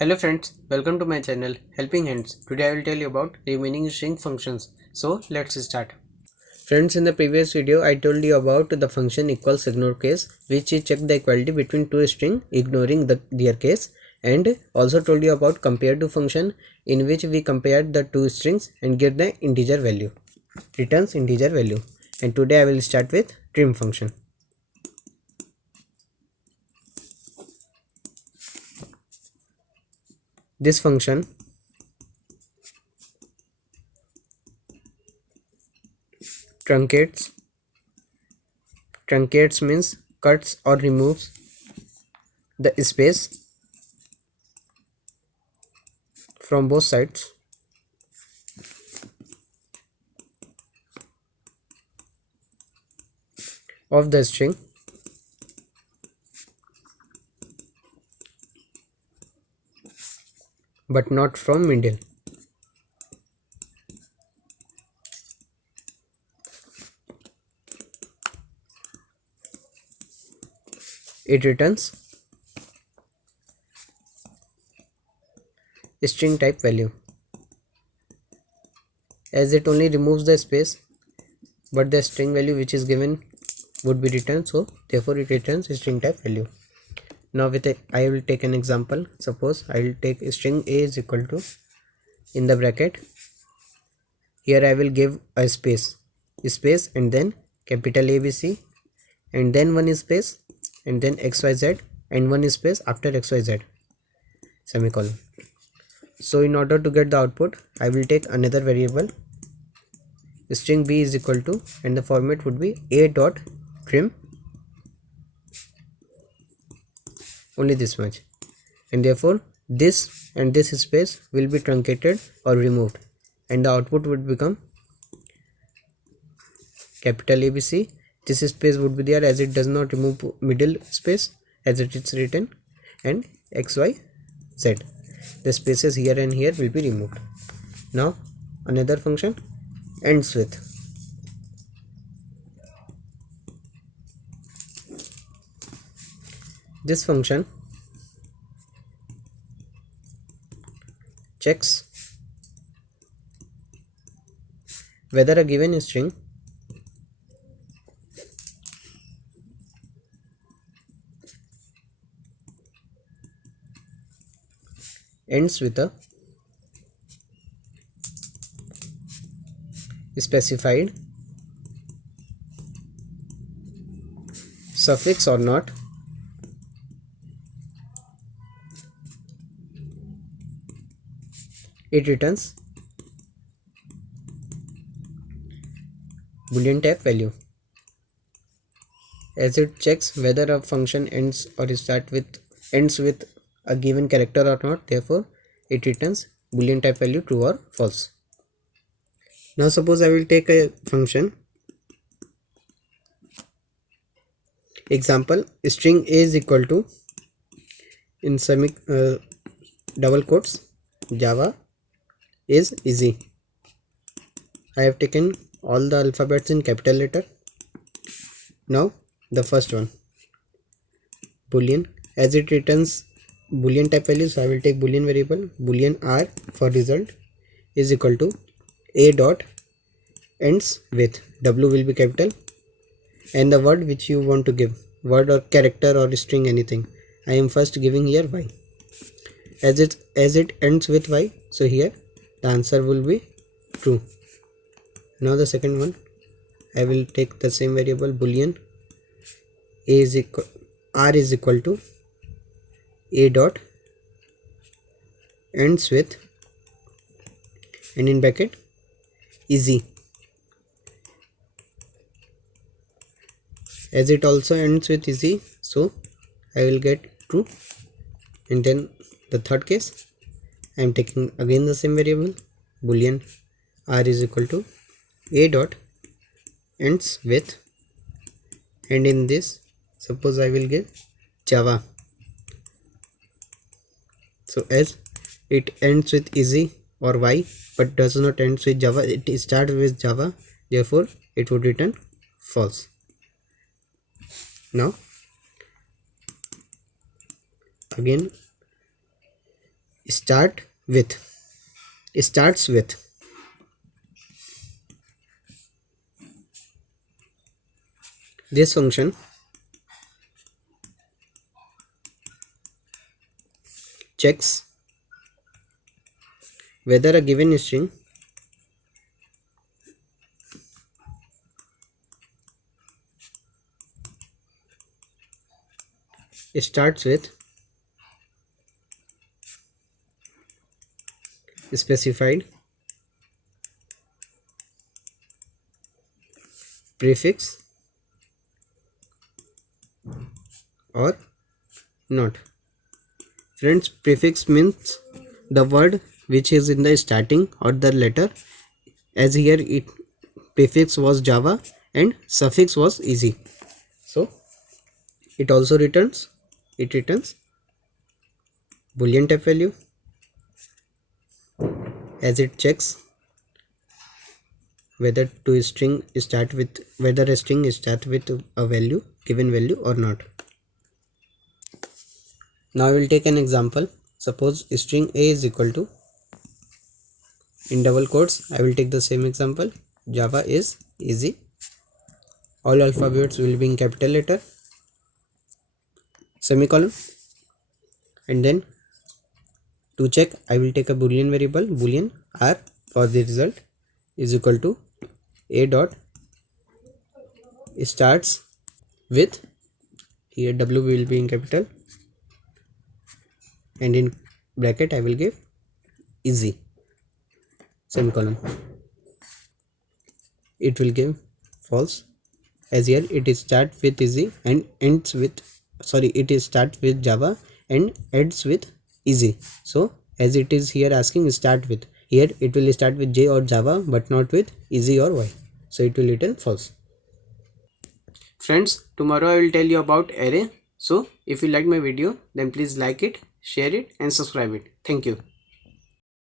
Hello friends, welcome to my channel Helping Hands. Today I will tell you about remaining string functions. So let's start. Friends, in the previous video I told you about the function equals ignore case, which check the equality between two strings ignoring their case, and also told you about compare to function, in which we compared the two strings and get the integer value, returns integer value. And today I will start with trim function. This function truncates means cuts or removes the space from both sides of the string but not from middle. It returns string type value, as it only removes the space but the string value which is given would be returned, so therefore it returns string type value. Now I will take an example. Suppose I will take string a is equal to, in the bracket here I will give a space and then capital ABC, and then one space and then XYZ, and one space after XYZ, semicolon. So in order to get the output, I will take another variable string b is equal to, and the format would be a dot trim, only this much, and therefore this and this space will be truncated or removed, and the output would become capital ABC. This space would be there as it does not remove middle space as it is written, and XYZ, the spaces here and here will be removed. Now another function ends with. This function checks whether a given string ends with a specified suffix or not. It returns boolean type value, as it checks whether a function ends with a given character or not. Therefore it returns boolean type value true or false. Now suppose I will take a function example string a is equal to, in double quotes, Java is easy. I have taken all the alphabets in capital letter. Now the first one, boolean, as it returns boolean type value, so I will take boolean variable boolean r for result is equal to a dot ends with, w will be capital, and the word which you want to give, word or character or string, anything. I am first giving here y, as it ends with y, so here the answer will be true. Now the second one, I will take the same variable boolean r is equal to a dot ends with, and in bracket easy, as it also ends with easy, so I will get true. And then the third case, I am taking again the same variable boolean r is equal to a dot ends with, and in this suppose I will give Java, so as it ends with easy or y but does not end with Java, it starts with Java, therefore it would return false. Now again start with starts with this function checks whether a given string starts with specified prefix or not. Friends, prefix means the word which is in the starting or the letter, as here it prefix was Java and suffix was easy. So it also returns boolean type value, as it checks whether a string start with a value, given value or not. Now I will take an example. Suppose string a is equal to, in double quotes I will take the same example, Java is easy. All alphabets will be in capital letter, semicolon, and then to check I will take a boolean variable, boolean r for the result is equal to a dot starts with, here w will be in capital, and in bracket I will give easy, semicolon. It will give false, as here it is start with easy and ends with, it is start with Java and ends with easy. So as it is here asking start with, here it will start with J or Java but not with easy or Y, so it will return false. Friends, tomorrow I will tell you about array. So if you like my video, then please like it, share it and subscribe it. Thank you.